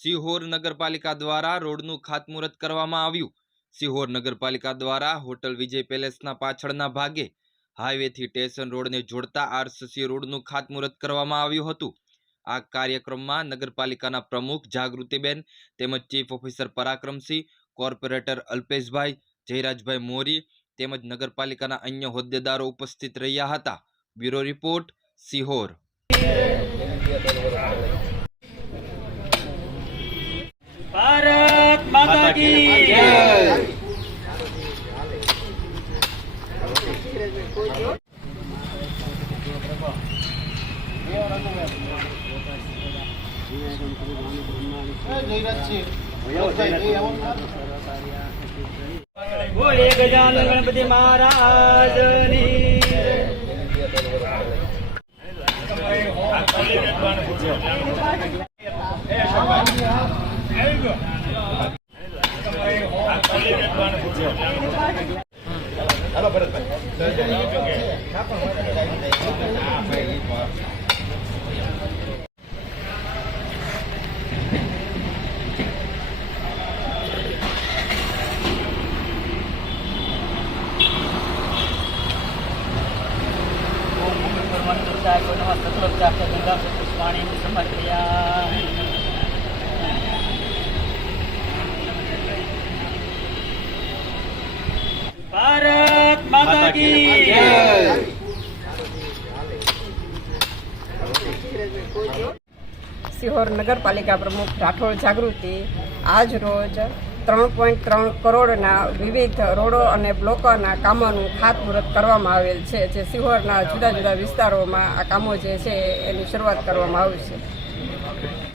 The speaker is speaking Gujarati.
સિહોર નગરપાલિકા દ્વારા રોડનું ખાતમુહૂર્ત કરવામાં આવ્યું. સિહોર નગરપાલિકા દ્વારા હોટલ વિજય પેલેસના પાછળના ભાગે હાઈવેથી સ્ટેશન રોડને જોડતા આરસીસી રોડનું ખાતમુહૂર્ત કરવામાં આવ્યું હતું. આ કાર્યક્રમમાં નગરપાલિકાના પ્રમુખ જાગૃતિબેન તેમજ chief officer Parakramsinh, corporator Alpeshbhai, Jayrajbhai Mori તેમજ નગરપાલિકાના અન્ય હોદ્દેદારો ઉપસ્થિત રહ્યા હતા. Bureau report, Sihor. માતા કી જય બોલે ગજાનન ગણપતિ મહારાજની. પુષ્પાણી સમર્પયા ભારત માતા કી જય સિહોર નગરપાલિકા પ્રમુખ રાઠોડ જાગૃતિ આજ રોજ ત્રણ પોઈન્ટ ત્રણ કરોડના વિવિધ રોડો અને બ્લોકોના કામોનું ખાતમુહૂર્ત કરવામાં આવેલ છે, જે સિહોરના જુદા જુદા વિસ્તારોમાં આ કામો જે છે એની શરૂઆત કરવામાં આવશે